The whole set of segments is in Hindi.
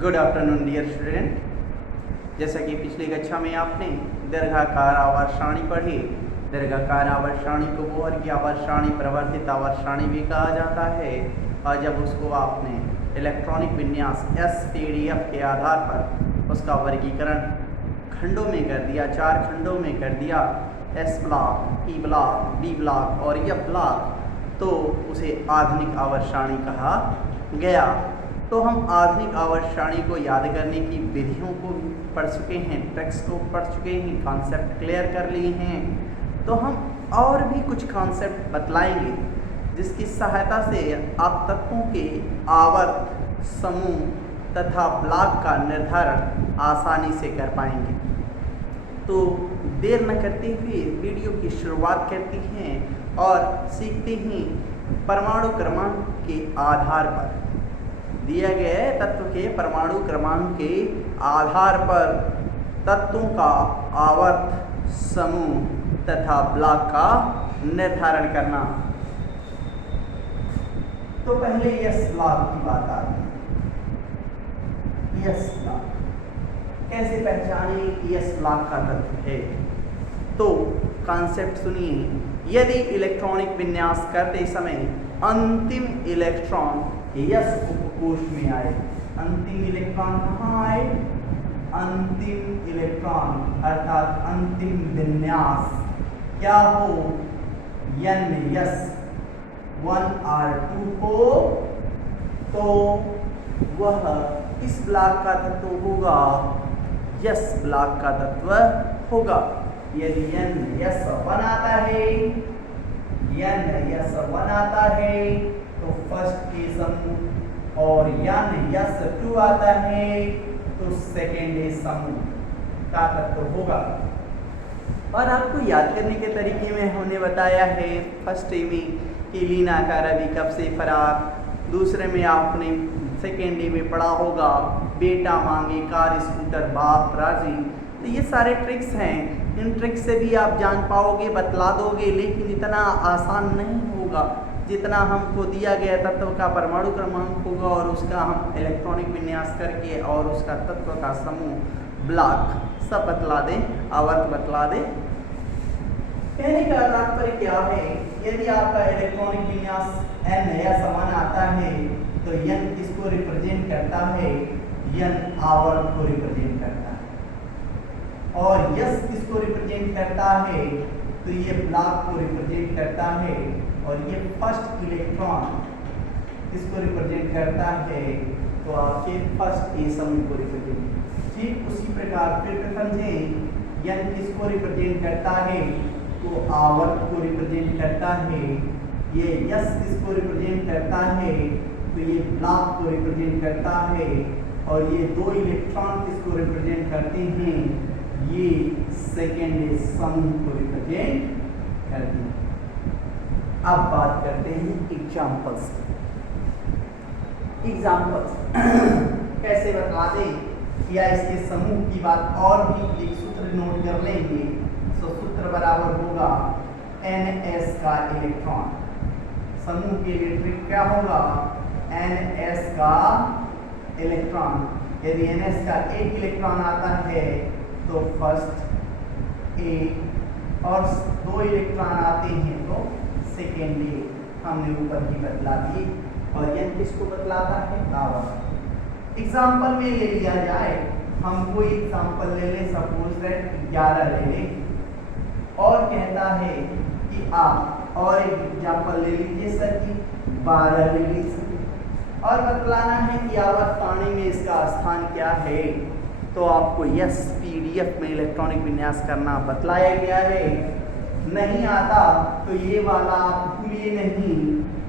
Good afternoon dear student. जैसा कि पिछली कक्षा में आपने दीर्घाकार आवर्त सारणी पढ़ी। दीर्घाकार आवर्त सारणी को बोहर की आवर्त सारणी, प्रवर्तित आवर्त सारणी भी कहा जाता है। और जब उसको आपने इलेक्ट्रॉनिक विन्यास SPDF के आधार पर उसका वर्गीकरण खंडों में कर दिया, 4 खंडों में कर दिया, S block, P block, B block और F ब्लॉक, तो उसे आधुनिक आवर्त सारणी कहा गया। तो हम आधुनिक आवर्त सारणी को याद करने की विधियों को पढ़ चुके हैं, ट्रिक्स को पढ़ चुके हैं, कॉन्सेप्ट क्लियर कर लिए हैं। तो हम और भी कुछ कॉन्सेप्ट बतलाएंगे जिसकी सहायता से आप तत्वों के आवर्त समूह तथा ब्लॉक का निर्धारण आसानी से कर पाएंगे। तो देर न करते हुए वीडियो की शुरुआत करते हैं और सीखते हैं परमाणु क्रमांक के आधार पर, दिए गए तत्व के परमाणु क्रमांक के आधार पर तत्वों का आवर्त समूह तथा ब्लॉक का निर्धारण करना। तो पहले S ब्लॉक की बात आती है। S ब्लॉक कैसे पहचाने कि S ब्लॉक का तत्व है? तो कॉन्सेप्ट सुनिए। यदि इलेक्ट्रॉनिक विन्यास करते समय अंतिम इलेक्ट्रॉन S उपकोष में आए, अंतिम इलेक्ट्रॉन कहाँ आए? अंतिम इलेक्ट्रॉन अर्थात अंतिम विन्यास क्या हो? N में S 1 और 2 हो तो वह इस ब्लॉक का तत्व होगा, S ब्लॉक का तत्व होगा। यदि N में S 1 आता है, N में S 1 आता है तो फर्स्ट के समूह, और N S 2 आता है तो सेकेंड समूह का तत्व होगा। और आपको याद करने के तरीके में हमने बताया है फर्स्ट में कि लीना का रवि कब से फरार, दूसरे में आपने सेकेंड में पढ़ा होगा बेटा मांगे कार स्कूटर बाप राजी। तो ये सारे ट्रिक्स हैं, इन ट्रिक्स से भी आप जान पाओगे, बतला दोगे, लेकिन इतना आसान नहीं होगा जितना हमको दिया गया तत्व का परमाणु क्रमांक होगा और उसका हम इलेक्ट्रॉनिक विन्यास करके और उसका तत्व का समूह ब्लॉक सब बतला दें, आवर्त बतला दें। कहने का तात्पर्य क्या है? यदि आपका इलेक्ट्रॉनिक विन्यास N या समान आता है तो N किसको रिप्रेजेंट करता है? N आवर्त को रिप्रेजेंट करता है। और S किसको रिप्रेजेंट करता है? तो ये ब्लॉक को रिप्रेजेंट करता है। और ये फर्स्ट इलेक्ट्रॉन किसको रिप्रेजेंट करता है? तो आपके फर्स्ट ए समूह को रिप्रेजेंट। ठीक उसी प्रकार फिर समझें, N किसको रिप्रेजेंट करता है? तो आवर्त को रिप्रेजेंट करता है। ये S किसको रिप्रेजेंट करता है? तो ये ब्लॉक को रिप्रेजेंट करता है। और ये 2 इलेक्ट्रॉन किसको रिप्रेजेंट करते हैं? ये सेकेंड समूह को रिप्रेजेंट करते हैं। अब बात करते हैं एग्जाम्पल्स की। एग्जाम्पल्स कैसे बता दें या इसके समूह की बात और भी एक सूत्र नोट कर लेंगे। तो सूत्र बराबर होगा NS का इलेक्ट्रॉन। समूह के लिए ट्रिक क्या होगा? NS का इलेक्ट्रॉन। यदि NS का एक इलेक्ट्रॉन आता है तो फर्स्ट A, और 2 इलेक्ट्रॉन आते हैं तो सेकेंड A। हमने ऊपर ही बतला दी। और N किसको बतलाता है? आवर्त। एग्जाम्पल में ले लिया जाए, हम कोई एग्जाम्पल ले लें, सपोज दैट 11 ले लें और कहता है कि आप और एक एग्जाम्पल ले लीजिए सर कि 12 ले लीजिए और बतलाना है कि आवर्त सारणी में इसका स्थान क्या है। तो आपको SPDF में इलेक्ट्रॉनिक विन्यास करना बतलाया गया है। नहीं आता तो ये वाला आप भूलिए नहीं,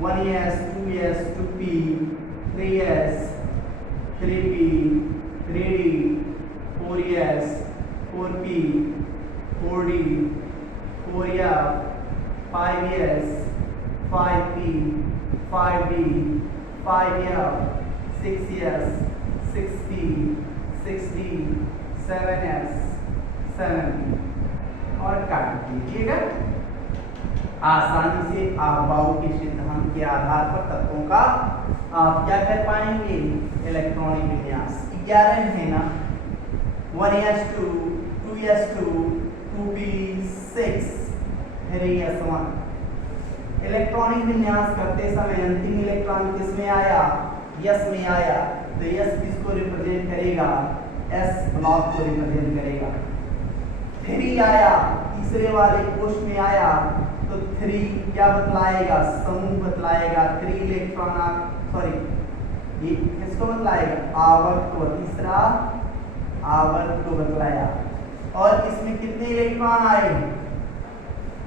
1S 2S 2P 3S 3P 3D 4S 4P 4D 4F 5S 5P 5D 5F 6S 6P 6D 7S 7P और काट दीजिएगा। आसानी से अफबाऊ के सिद्धांत के आधार पर तत्वों का आप क्या कर पाएंगे? इलेक्ट्रॉनिक विन्यास। 11 है ना, 1s2, 2s2, 2p6, 3s1। Electronic विन्यास करते समय अंतिम इलेक्ट्रॉन किस में आया? यस में आया। तो यस किसको रिप्रेजेंट करेगा? एस ब्लॉक को रिप्रेजेंट करेगा। 3 आया, तीसरे वाले कोश में आया, तो 3 क्या बतलाएगा? समूह बतलाएगा। 3 इलेक्ट्रॉन, सॉरी ये किसको बतलाएगा? आवर्त को। तीसरा आवर्त को बतलाया। और इसमें कितने इलेक्ट्रॉन आए?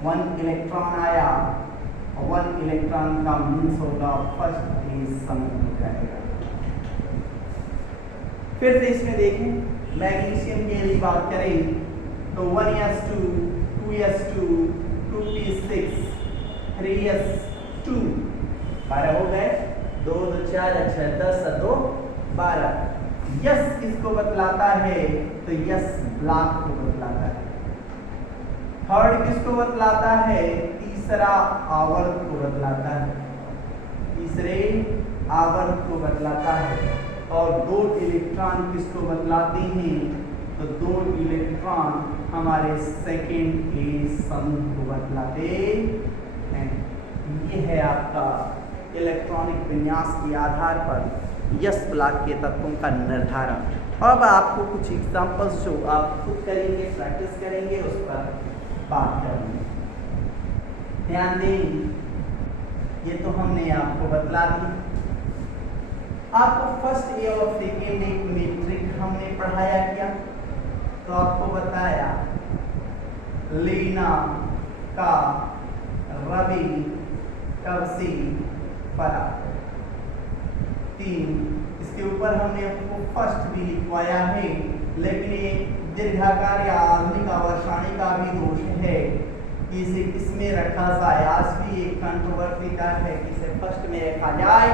1 इलेक्ट्रॉन आया। 1 इलेक्ट्रॉन का मीन्स होगा फर्स्ट फेज समूह हो जाएगा। फिर से इसमें देखें, मैग्नीशियम की यदि बात करें तो 1s2, 2s2, 2p6, 3s2, 12 हो गए। 2 2 4 6 10 2 12। यस किसको बतलाता है? तो यस ब्लॉक को बतलाता है। थर्ड किसको बतलाता है? तीसरा आवर्त को बतलाता है। तीसरे आवर्त को बतलाता है। और 2 इलेक्ट्रॉन किसको बतलाते हैं? तो 2 इलेक्ट्रॉन हमारे सेकेंड ए समूह को बतलाते हैं। ये है आपका इलेक्ट्रॉनिक विन्यास के आधार पर यस ब्लॉक के तत्वों का निर्धारण। अब आपको कुछ एग्जांपल्स जो आप खुद करेंगे, प्रैक्टिस करेंगे, उस पर बात करेंगे। ध्यान दें, ये तो हमने आपको बतला दिया। आपको फर्स्ट ए और सेकेंड ए मीट्रिक हमने पढ़ाया क्या? तो आपको बताया लीना का रवि कवसी फरा 3। इसके ऊपर हमने आपको फर्स्ट भी लिखवाया है, लेकिन ये दीर्घाकार या आधुनिक आवर्षणी का भी दोष है कि इसे किसमें रखा जाए। आज भी एक कंट्रोवर्सी का है कि इसे फर्स्ट में रखा जाए,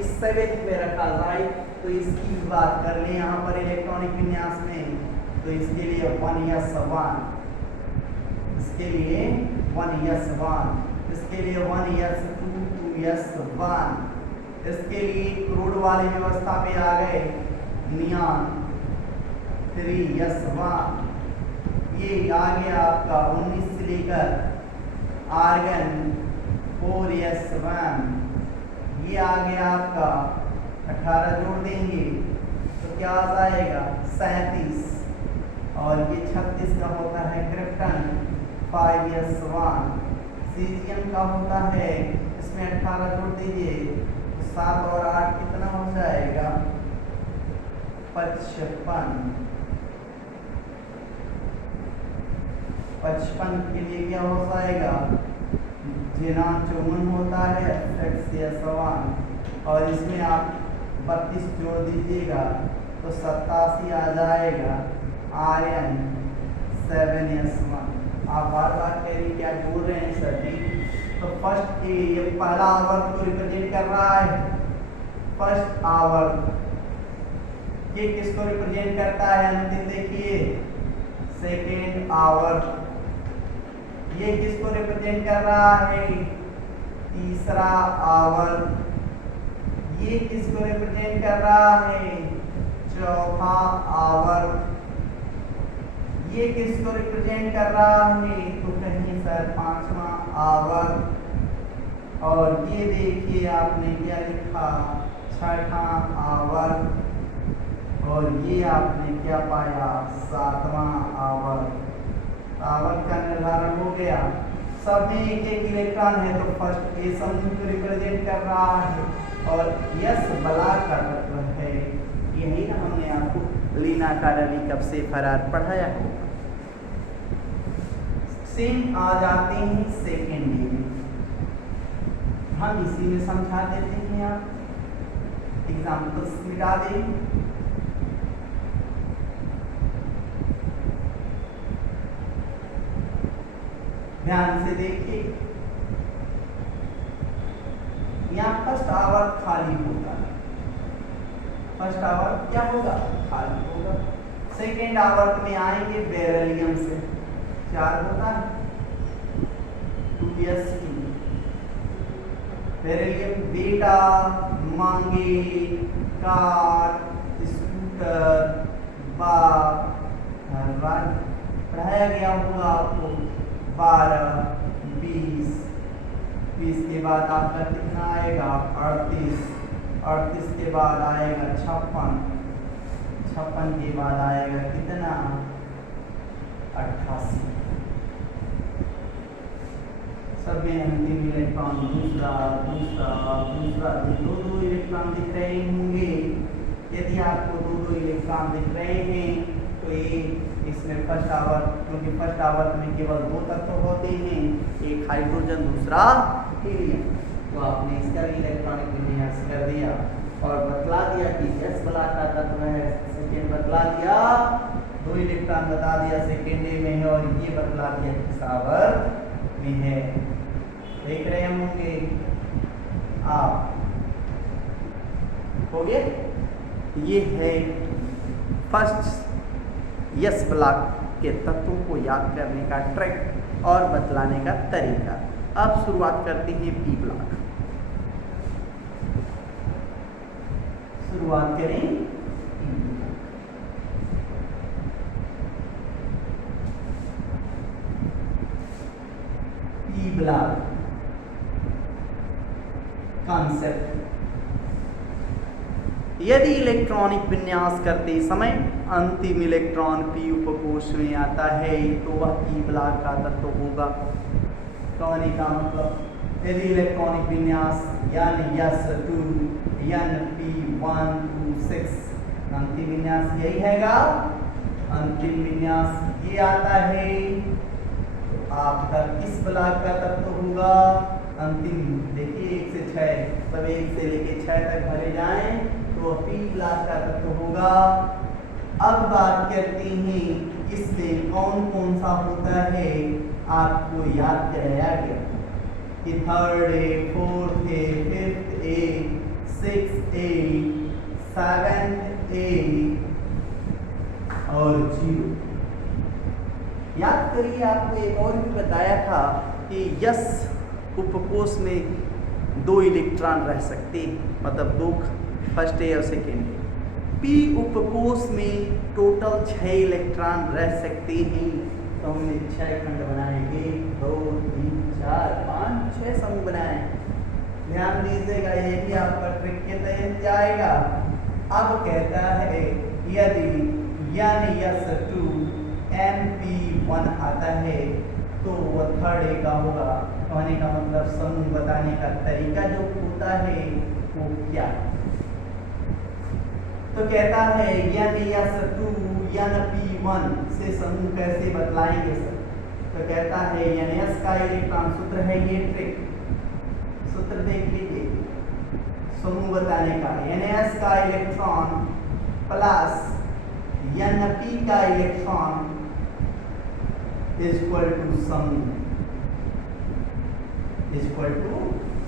इस सेवेंथ में रखा जाए। तो इसकी बात कर लें यहाँ पर इलेक्ट्रॉनिक विन्यास में, तो इसके लिए 1s1, इसके लिए 1s1, इसके लिए 1s2, 2s1, इसके लिए क्रूड वाली व्यवस्था पे आ गए नियॉन 3s1। ये आ गया आपका 19 से लेकर आर्गन 4s1। ये आ गया आपका 18 जोड़ देंगे तो क्या आ जाएगा? 37। और ये 36 का होता है क्रिप्टन 5s1। सीजियम का होता है, इसमें 18 जोड़ दीजिए तो 7 और 8 कितना हो जाएगा? 55। 55 के लिए क्या हो जाएगा? जिनान 54 होता है, और इसमें आप 32 जोड़ दीजिएगा तो 87 आ जाएगा। आर्यन 7s1। आप बार बार कह रही क्या जोड़ रहे हैं सर जी? तो फर्स्ट ए ये पहला आवर्त को रिप्रेजेंट कर रहा है। फर्स्ट आवर्त ये किसको रिप्रेजेंट करता है? अंतिम देखिए, सेकेंड आवर्त ये किसको रिप्रेजेंट कर रहा है? तीसरा आवर्त ये किसको रिप्रेजेंट कर रहा है? चौथा आवर्त ये किसको रिप्रेजेंट कर रहा है? तो कहीं सर 5वां आवर्त। और ये देखिए आपने क्या लिखा? 6वां आवर्त। और ये आपने क्या पाया? 7वां आवर्त। आवर्त का निर्धारण हो गया। सब में एक एक इलेक्ट्रॉन है तो फर्स्ट ए समूह को रिप्रेजेंट कर रहा है और यस ब्लॉक का तत्व है। यही ना हमने आपको लीना का रवि कब से फरार पढ़ाया है। सेम आ जाते हैं सेकेंड ए में, हम इसी में समझा देते हैं। आप एग्जाम्पल्स मिटा दें। ध्यान से देखिए, यहाँ फर्स्ट आवर्त खाली होगा। फर्स्ट आवर्त क्या होगा? खाली होगा। सेकेंड आवर्त में आएंगे बेरिलियम से 4 होता है 2s2। बेरिलियम बेटा, मांगे, कार, स्कूटर, बाग, रन पढ़ाया गया होगा आपको 12, 20, 20 के बाद आपका कितना आएगा 38, 38 के बाद आएगा 56, 56 के बाद आएगा कितना 88। सब में अंतिम इलेक्ट्रॉन दूसरा दूसरा दूसरा, दो दो इलेक्ट्रॉन दिख रहे होंगे। यदि आपको दो दो इलेक्ट्रॉन दिख रहे हैं तो ये इसमें फर्स्ट आवर्त, क्योंकि फर्स्ट आवर्त में केवल दो तत्व होते हैं, एक हाइड्रोजन दूसरा हीलियम, तो आपने इसका भी इलेक्ट्रॉनिक विन्यास कर दिया और बतला दिया कि S ब्लॉक का तत्व है। सेकेंड बतला दिया, दो इलेक्ट्रॉन बता दिया सेकेंड में है और ये बतला दिया किस आवर्त में है। देख रहे होंगे आप, हो गया। ये है फर्स्ट S ब्लॉक के तत्वों को याद करने का ट्रिक और बतलाने का तरीका। अब शुरुआत करते हैं P ब्लॉक। शुरुआत करें P ब्लॉक कॉन्सेप्ट। यदि इलेक्ट्रॉनिक विन्यास करते समय अंतिम इलेक्ट्रॉन P उपकोष में आता है तो वह P ब्लॉक का तत्व होगा। कहने का मतलब यदि इलेक्ट्रॉनिक विन्यास यानी S2 Np1 2 6 अंतिम विन्यास यही हैगा, अंतिम विन्यास ये आता है तो आपका किस ब्लॉक का तत्व होगा। अंतिम देखिए 1 से 6, सब 1 से लेके 6 तक भरे जाएं तो P ब्लॉक का तत्व होगा। अब बात करते हैं इसमें कौन कौन सा होता है, आपको याद कराया गया कि 3rd A, 4th A, 5th A, 6th A, 7th A और 0। याद करिए, आपको एक और भी बताया था कि S उपकोष में 2 इलेक्ट्रॉन रह सकते हैं, मतलब 2 फर्स्ट ए और सेकेंड ए। P उपकोष में टोटल 6 इलेक्ट्रॉन रह सकते हैं, तो हमने 6 खंड बनाए, 1 2 3 4 5 6 समूह बनाए। ध्यान दीजिएगा, ये भी आपका ट्रिक के तहत जाएगा। अब कहता है यदि यानी S2 Np1 आता है तो वह 3rd A का होगा। कहने का मतलब समूह बताने का तरीका जो होता है वो क्या है, तो कहता है यानी S2 Np1 से समूह कैसे बतलाएंगे सर, तो कहता है NS का इलेक्ट्रॉन सूत्र है, ये ट्रिक सूत्र देख लीजिए समूह बताने का। NS का इलेक्ट्रॉन प्लस Np का इलेक्ट्रॉन इक्वल टू समूह, इक्वल टू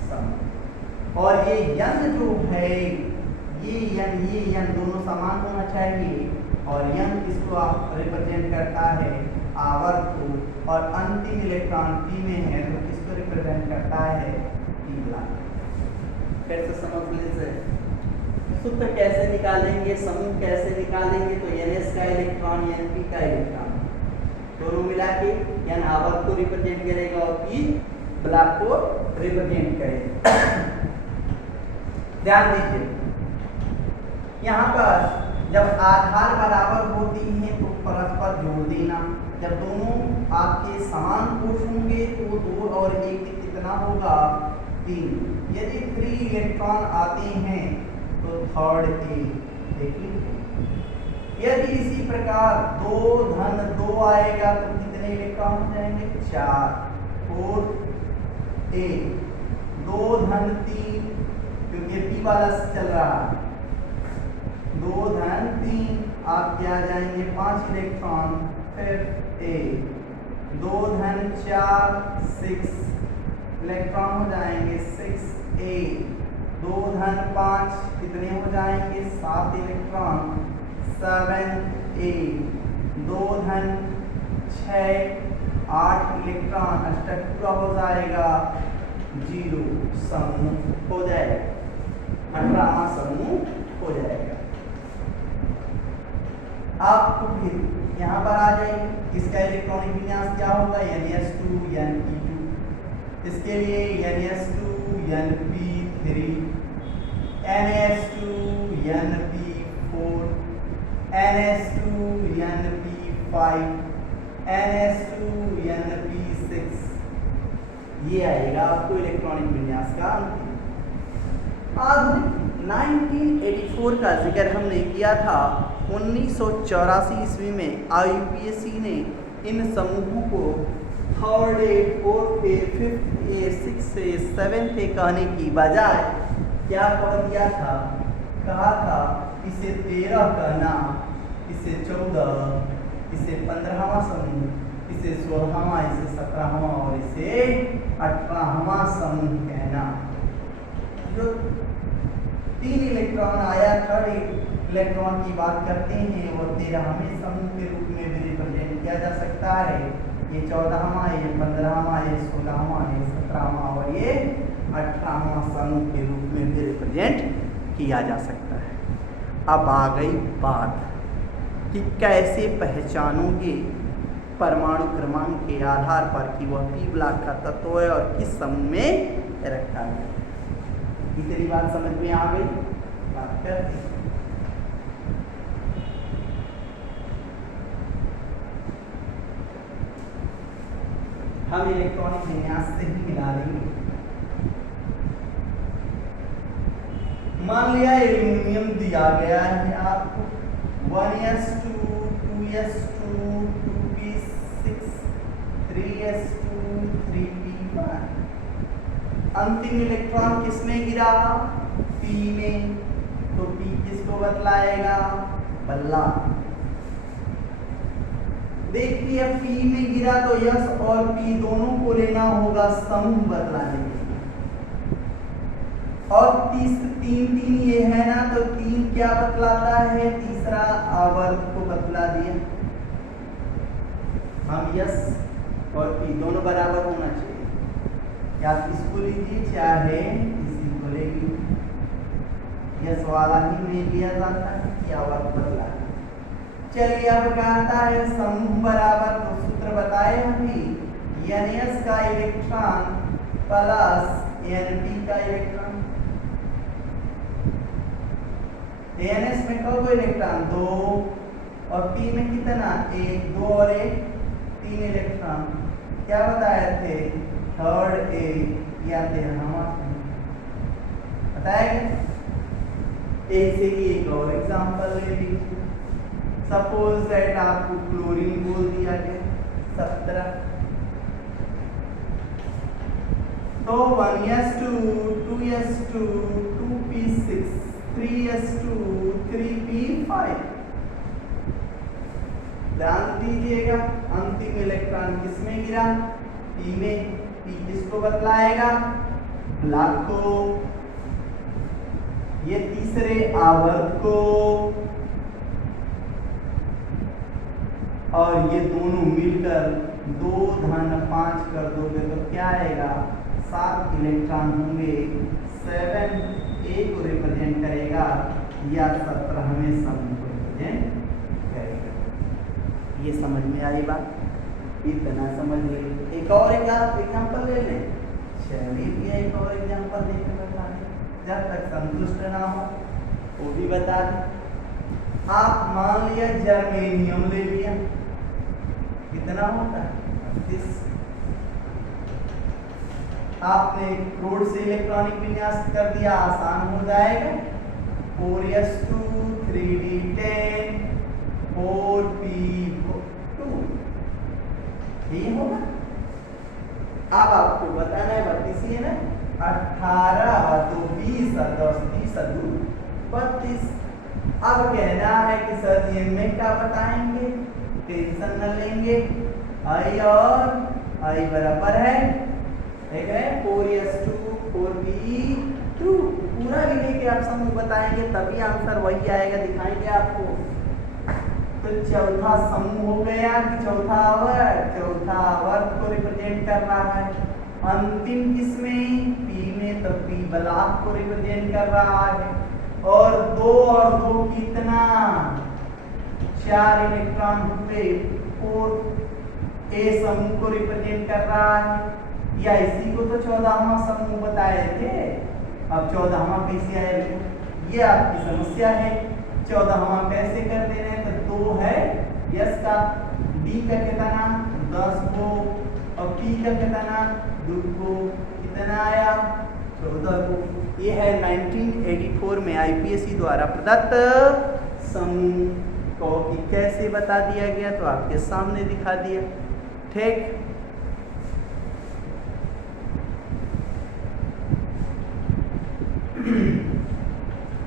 समूह। और ये N जो है ये N दोनों समान होना चाहिए और N किसको आप रिप्रेजेंट करता है आवर्त को, और अंतिम इलेक्ट्रॉन P में है तो किसको रिप्रेजेंट करता है P ब्लॉक। फिर से समझ लीजिए सूत्र कैसे निकालेंगे, समूह कैसे निकालेंगे, तो NS का इलेक्ट्रॉन Np का इलेक्ट्रॉन दोनों मिला के N आवर्त को रिप्रेजेंट करेगा और P ब्लॉक को रिप्रेजेंट करेगा। ध्यान दीजिए, यहाँ पर जब आधार बराबर होती हैं तो परस्पर जोड़ देना। जब दोनों आपके समान कोष होंगे तो 2 और 1 कितना होगा 3। यदि 3 इलेक्ट्रॉन आते हैं तो 3rd A देखिए। यदि इसी प्रकार 2 धन 2 आएगा तो कितने इलेक्ट्रॉन हो जाएंगे 4। 4th A 2 धन 3, क्योंकि P वाला चल रहा है, 2 धन 3 आप क्या जाएंगे 5 इलेक्ट्रॉन। 5th A 2 धन 4 6 इलेक्ट्रॉन हो जाएंगे 6A। 2 धन 5 कितने हो जाएंगे 7 इलेक्ट्रॉन। 7th A 2 धन 6 8 इलेक्ट्रॉन, अष्टक पूरा हो जाएगा 0 समूह हो जाएगा, 18वां समूह हो जाएगा। आपको फिर यहाँ पर आ जाएगी, इसका इलेक्ट्रॉनिक विन्यास क्या होगा, Ns2 Np2, इसके लिए Ns2 Np3, Ns2 Np4, Ns2 Np5, Ns2 Np6, ये आएगा आपको इलेक्ट्रॉनिक विन्यास का अंतिम। आधुनिक 1984 का जिक्र हमने किया था। 1984 ईस्वी में IUPAC ने इन समूहों को third A, fourth A, fifth A, six A, seventh A कहने की बजाय क्या कह दिया था, कहा था इसे 13 कहना, इसे 14, इसे 15वां समूह, इसे 16वां, इसे 17वां और इसे 18वां समूह कहना। जो 3 इलेक्ट्रॉन आया, थर्ड इलेक्ट्रॉन की बात करते हैं, वो 13वें समूह के रूप में भी रिप्रेजेंट किया जा सकता है। ये 14वां, ये 15वां, ये 16वां, ये 17वां और ये 18वां समूह के रूप में भी रिप्रेजेंट किया जा सकता है। अब आ गई बात कि कैसे पहचानोगे परमाणु क्रमांक के आधार पर कि वह पी ब्लॉक का तत्व है और किस समूह में रखा है। इतनी बात समझ में आ गई। बात करते हैं हम इलेक्ट्रॉनिक विन्यास से ही मिला लेंगे। मान लिया एल्यूमिनियम दिया गया है आपको 1s2 2s2 2p6 3s2 3p1। अंतिम इलेक्ट्रॉन किसमें गिरा, p में, तो p किसको बतलाएगा, बल्ला। देखिए अब p में गिरा तो s और p दोनों को लेना होगा समूह बतलाने के लिए, और तीन ये है ना, तो 3 क्या बतलाता है, तीसरा आवर्त को बतला दिया। हम s और p दोनों बराबर होना चाहिए, या इसको लीजिए चाहे इसी को ले लीजिए, यस वाला ही में लिया जाता है कि आवर्त बदला। चलिए अब कहता है समूह बराबर, तो सूत्र बताए अभी, Ns का इलेक्ट्रॉन प्लस Np का इलेक्ट्रॉन। Ns में कब इलेक्ट्रॉन 2 और p में कितना 1, 2 और 1 3 इलेक्ट्रॉन। क्या बताए थे, थर्ड ए या 13वां बताया गया। ऐसे ही एक और एग्जांपल ले लीजिए। सपोज दैट आपको क्लोरीन बोल दिया गया 17, तो 1s2 2s2 2p6 3s2 3p5। ध्यान दीजिएगा अंतिम इलेक्ट्रॉन किसमें गिरा, p में। p किसको बतलाएगा, ब्लॉक को, ये तीसरे आवर्त को, और ये दोनों मिलकर 2 धन 5 कर दोगे तो क्या आएगा, 7 इलेक्ट्रॉन होंगे। 7 A को रिप्रेजेंट करेगा या 17वें समूह को रिप्रेजेंट करेगा। ये समझ में आई बात, इतना समझ ले। एक और एग्जांपल ले लें, चलिए एक और एग्जांपल देकर बता दें, जब तक संतुष्ट ना हो वो भी बता दें। आप मान लिया जर्मेनियम ले लिया, कितना होता है 38। आपने क्रोड से इलेक्ट्रॉनिक विन्यास कर दिया, आसान हो जाएगा। 4s2 3d10 4p2 ये होगा। अब आपको बताना है 32 है ना, 18 2 20 और 10 30 2 32। अब कहना है कि सर ये में क्या बताएंगे, टेंशन न लेंगे, आई और आई बराबर है, ठीक है, 4s2 4p2 पूरा लिखे के आप समूह बताएंगे तभी आंसर वही आएगा, दिखाएंगे आपको। तो चौथा समूह हो गया कि चौथा आवर्त को रिप्रेजेंट कर रहा है। अंतिम किसमें, p में, तो p ब्लॉक को रिप्रेजेंट कर रहा है। और 2 और 2 कितना 4 इलेक्ट्रॉन हुए, 4 ए समूह को रिप्रेजेंट कर रहा है, या इसी को तो 14वां समूह बताए थे। अब 14वां कैसे आएगा, ये आपकी समस्या है। 14वां कैसे कर दे रहे हैं, तो 2 है यस का, डी का कितना 10 को, और पी का कितना 2 को, कितना आया 14 को। ये है 1984 में आईपीएससी द्वारा प्रदत्त समूह को कि कैसे बता दिया गया, तो आपके सामने दिखा दिया। ठीक,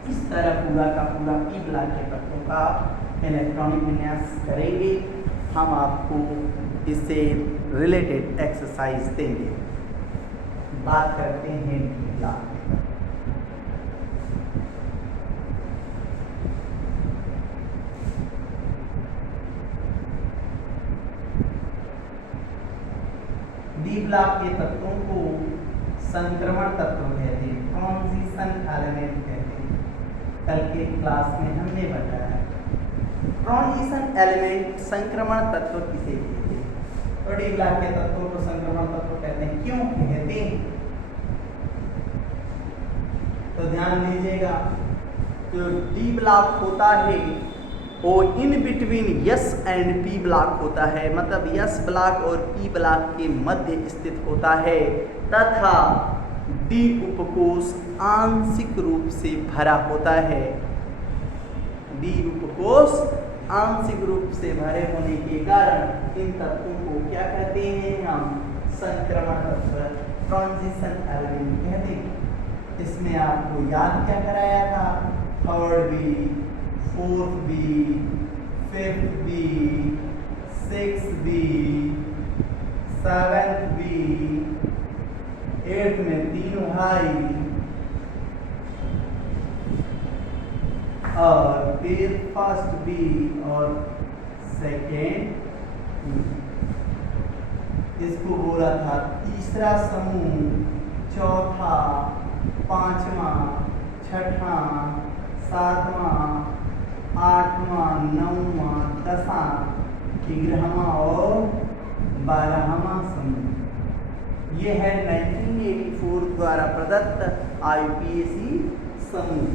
इस तरह पूरा का पूरा पी ब्लॉक के तत्वों का इलेक्ट्रॉनिक विन्यास करेंगे। हम आपको इससे रिलेटेड एक्सरसाइज देंगे। बात करते हैं पी ब्लॉक। डी ब्लॉक के तत्वों को संक्रमण तत्व कहते हैं, ट्रांजिशन एलिमेंट कहते हैं। कल के क्लास में हमने बताया ट्रांजिशन एलिमेंट संक्रमण तत्व किसे कहते हैं, तो डी ब्लॉक के तत्वों को संक्रमण तत्व कहते हैं। क्यों कहते हैं, तो ध्यान दीजिएगा, तो डी ब्लॉक होता है वो in between yes and P block होता है, मतलब यस ब्लॉक और पी ब्लॉक के मध्य स्थित होता है, तथा डी उपकोष आंशिक रूप से भरा होता है। डी उपकोष आंशिक रूप से भरे होने के कारण इन तत्वों को क्या कहते हैं, हम संक्रमण तत्व, ट्रांजिशन एलिमेंट कहते हैं। इसमें आपको याद क्या कराया था, 3rd B, 4th B, 5th B, 6th B, 7th B, 8th में 3 हाई, और फिर 1st बी और 2nd। इसको बोला था तीसरा समूह, चौथा, 5वां, 6वां, 7वां, 8वां, 9वां, 10वां, 11वां और 12वां समूह। ये है 1984 द्वारा प्रदत्त आईपीएससी समूह।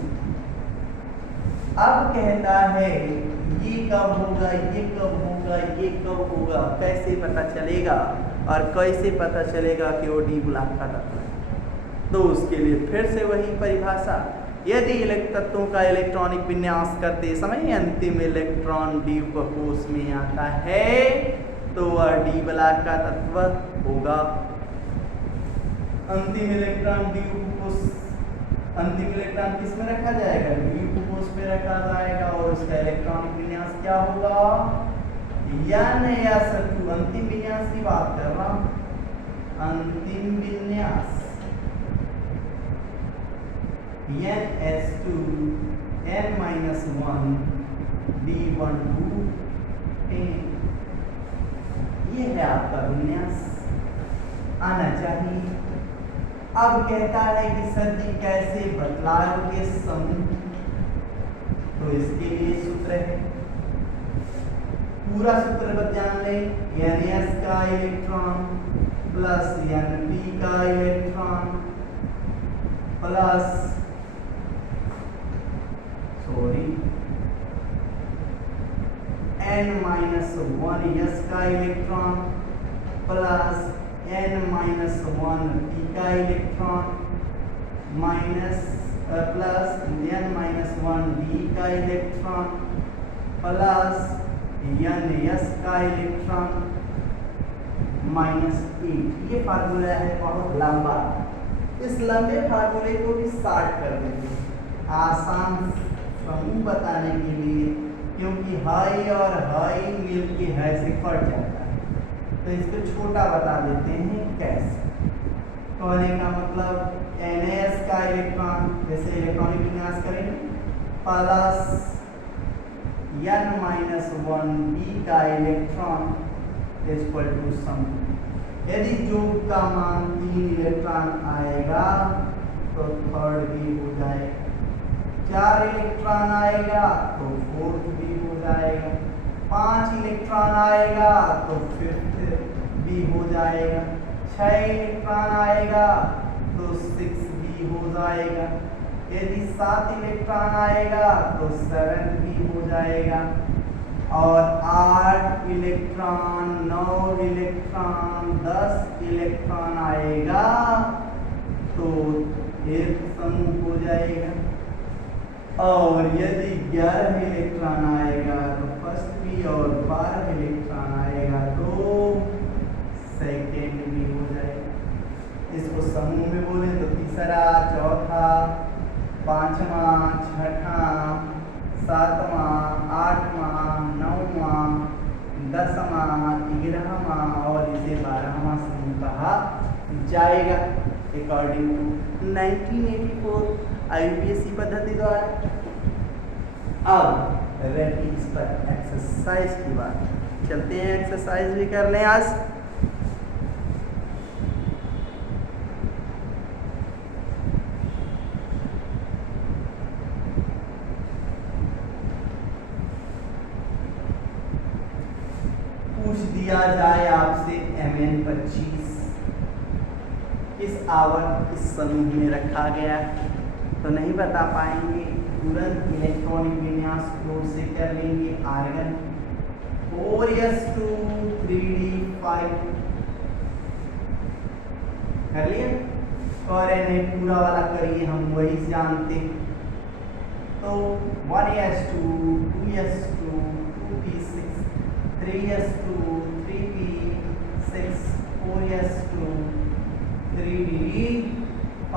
अब कहता है ये कब होगा, ये कब होगा, ये कब होगा, कैसे पता चलेगा, और कैसे पता चलेगा कि वो डी ब्लॉक का तत्व है। तो उसके लिए फिर से वही परिभाषा, यदि तत्वों का इलेक्ट्रॉनिक विन्यास करते समय अंतिम इलेक्ट्रॉन डी उपकोष में आता है तो वह डी ब्लॉक का तत्व होगा। अंतिम इलेक्ट्रॉन डी उपकोष, अंतिम इलेक्ट्रॉन किस में रखा जाएगा, डी उपकोष में रखा जाएगा, और उसका इलेक्ट्रॉनिक विन्यास क्या होगा, NS2। अंतिम विन्यास की बात कर रहा हूं, अंतिम विन्यास NS2 N-1 D12 10। ये है आपका विन्यास, आना चाहिए। अब कहता है कि सर जी कैसे बदलाओगे समूह, तो इसके लिए सूत्र है, पूरा सूत्र जान ले, NS का इलेक्ट्रॉन प्लस NP का इलेक्ट्रॉन प्लस N-1 यस का इलेक्ट्रॉन प्लस N-1 पी का electron minus plus N-1 D का इलेक्ट्रॉन प्लस NS का इलेक्ट्रॉन -8। ये फार्मूला है बहुत लंबा, इस लंबे फार्मूले को भी शॉर्ट कर देंगे आसान समूह बताने के लिए, क्योंकि हाई और हाई मिल के है से फट जाता है, तो इसको छोटा बता देते हैं कैसे। कहने का मतलब NS का इलेक्ट्रॉन, जैसे इलेक्ट्रॉनिक विन्यास करेंगे, प्लस N-1 B का इलेक्ट्रॉन इक्वल टू समूह। यदि जो का मान 3 इलेक्ट्रॉन आएगा तो 3rd B हो जाएगा। 4 इलेक्ट्रॉन आएगा तो 4th भी हो जाएगा, 5 इलेक्ट्रॉन आएगा तो 5th भी हो जाएगा, 6 इलेक्ट्रॉन आएगा तो 6 भी हो जाएगा, यदि 7 इलेक्ट्रॉन आएगा तो 7 भी हो जाएगा, और 8 इलेक्ट्रॉन, 9 इलेक्ट्रॉन, 10 इलेक्ट्रॉन आएगा तो 8 समूह हो जाएगा, और यदि 11 इलेक्ट्रॉन आएगा तो फर्स्ट भी, और 12 इलेक्ट्रॉन आएगा तो सेकेंड भी हो जाएगा। इसको समूह में बोले तो तीसरा, चौथा, पांचवा, छठा, सातवां, आठवां, नौवां, 10वां, 11वां और इसे 12वां समूह कहा जाएगा अकॉर्डिंग टू 1984 IUPAC पद्धति द्वारा। अब रहती इस पर एक्सरसाइज की बात, चलते हैं एक्सरसाइज भी कर लें आज। पूछ दिया जाए आपसे Mn25 किस आवर्त किस समूह में रखा गया तो नहीं बता पाएंगे, तुरंत इलेक्ट्रॉनिक विन्यास कोड से कर लेंगे। आर्गन 4s2 3d5 कर लिए, और इन्हें पूरा वाला करिए, हम वही जानते। तो 1s2 2s2 2p6 3s2 3p6 4s2 3d5,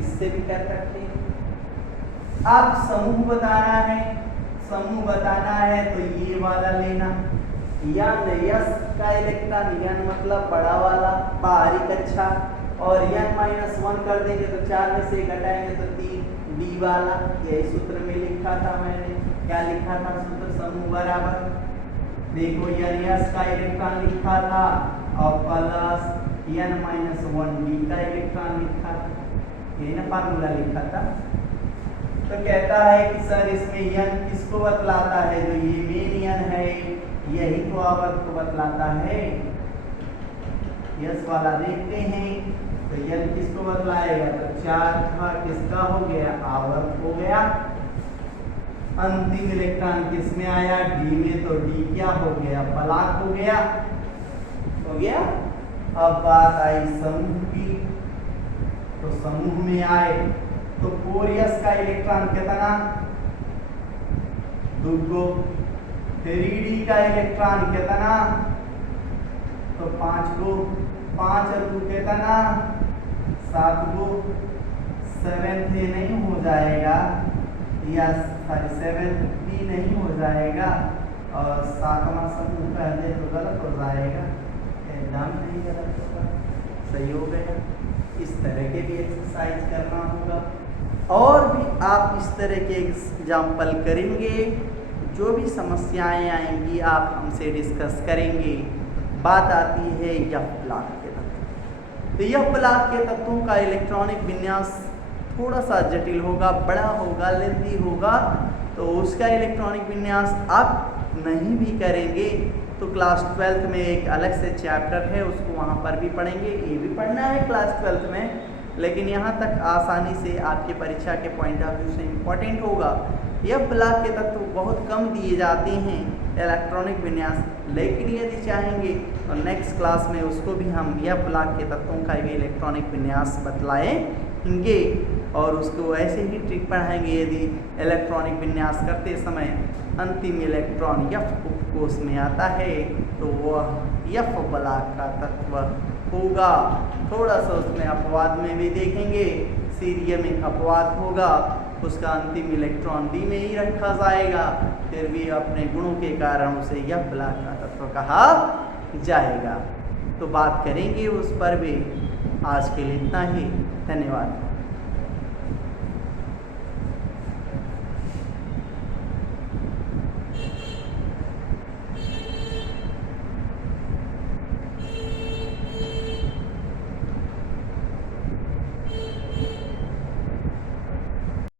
इससे भी कर सकते हैं। अब समूह बताना है, समूह बताना है तो ये वाला लेना, यन यस का इलेक्ट्रॉन, यन मतलब बड़ा वाला बाहरी कक्षा, और n-1 कर देंगे तो 4 में से घटाएंगे तो 3 डी वाला। यही सूत्र में लिखा था मैंने, क्या लिखा था सूत्र? समूह बराबर, देखो यन यस का इलेक्ट्रॉन लिखा था और प्लस n-1 डी का इलेक्ट्रॉन लिखा था, ये ना फार्मूला लिखा था। तो कहता है कि सर इसमें यन किसको बतलाता है? जो ये मेन यन है यही तो आवर्त को बतलाता है। यस वाला देखते हैं तो यन किसको बतलाएगा? तो 4 था, किसका हो गया? आवर्त हो गया। अंतिम इलेक्ट्रॉन किस में आया? डी में, तो डी क्या हो गया? ब्लॉक हो गया, हो गया। अब बात आई समूह की, तो समूह में आए तो 4s का इलेक्ट्रॉन कितना? 2 3d का इलेक्ट्रॉन कितना? तो 5 गो, 5 और 2 कितना? 7 गो। 7th ये नहीं हो जाएगा, या 7th भी नहीं हो जाएगा, और 7वां समूह कह दे तो गलत हो जाएगा, एकदम नहीं गलत होगा, सही हो गया। इस तरह के भी एक्सरसाइज करना होगा, और भी आप इस तरह के एग्जाम्पल करेंगे, जो भी समस्याएं आएंगी आप हमसे डिस्कस करेंगे। बात आती है यफ ब्लॉक के तत्व। तो यफ ब्लॉक के तत्वों का इलेक्ट्रॉनिक विन्यास थोड़ा सा जटिल होगा, बड़ा होगा, लेंथी होगा, तो उसका इलेक्ट्रॉनिक विन्यास आप नहीं भी करेंगे तो क्लास 12th में एक अलग से चैप्टर है, उसको वहाँ पर भी पढ़ेंगे। ये भी पढ़ना है क्लास 12th में, लेकिन यहाँ तक आसानी से आपके परीक्षा के पॉइंट ऑफ व्यू से इम्पोर्टेंट होगा। यह ब्लॉक के तत्व बहुत कम दिए जाते हैं इलेक्ट्रॉनिक विन्यास, लेकिन यदि चाहेंगे तो नेक्स्ट क्लास में उसको भी हम यह ब्लॉक के तत्वों का भी इलेक्ट्रॉनिक विन्यास बतलाएंगे, और उसको ऐसे ही ट्रिक पढ़ाएंगे। यदि इलेक्ट्रॉनिक विन्यास करते समय अंतिम इलेक्ट्रॉन यफ उपकोष में आता है तो वह यफ ब्लॉक का तत्व होगा। थोड़ा सा उसमें अपवाद में भी देखेंगे, सीरियम एक अपवाद होगा, उसका अंतिम इलेक्ट्रॉन डी में ही रखा जाएगा, फिर भी अपने गुणों के कारण उसे यफ ब्लॉक का तत्व कहा जाएगा। तो बात करेंगे उस पर भी। आज के लिए इतना ही, धन्यवाद।